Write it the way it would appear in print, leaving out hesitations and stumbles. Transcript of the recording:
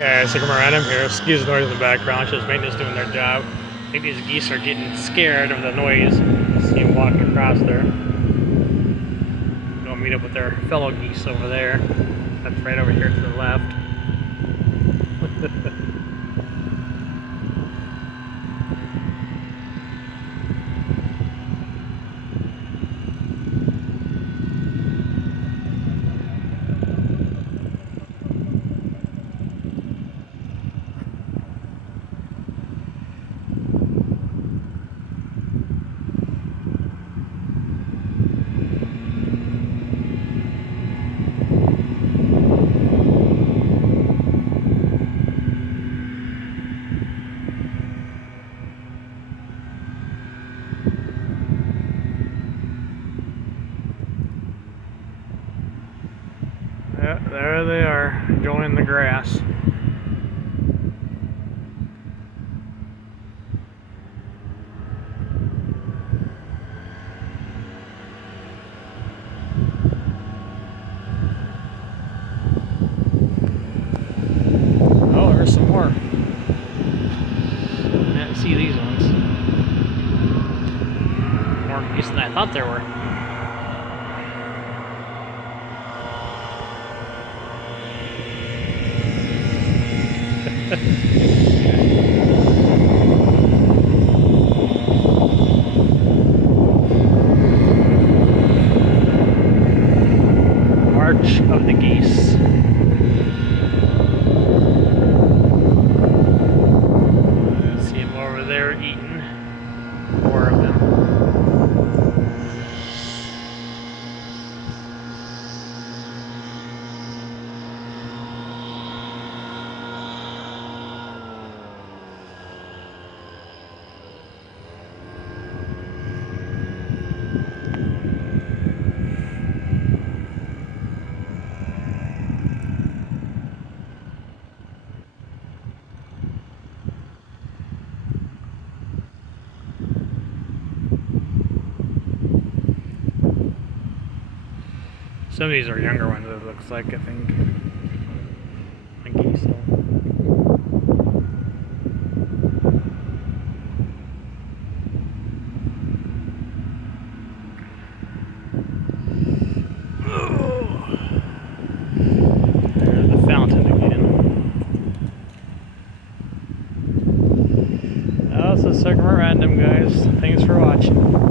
Sycamore Adam here. Excuse the noise in the background. It's just maintenance doing their job. I think these geese are getting scared of the noise. See them walking across there. Go meet up with their fellow geese over there. That's right over here to the left. Yeah, there they are, enjoying the grass. Oh, there's some more. I didn't see these ones. More geese than I thought there were. March of the geese. See them over there eating. More of them. Some of these are younger ones, it looks like, I think. I guess so. There's the fountain again. This is Sycamore Random, guys. Thanks for watching.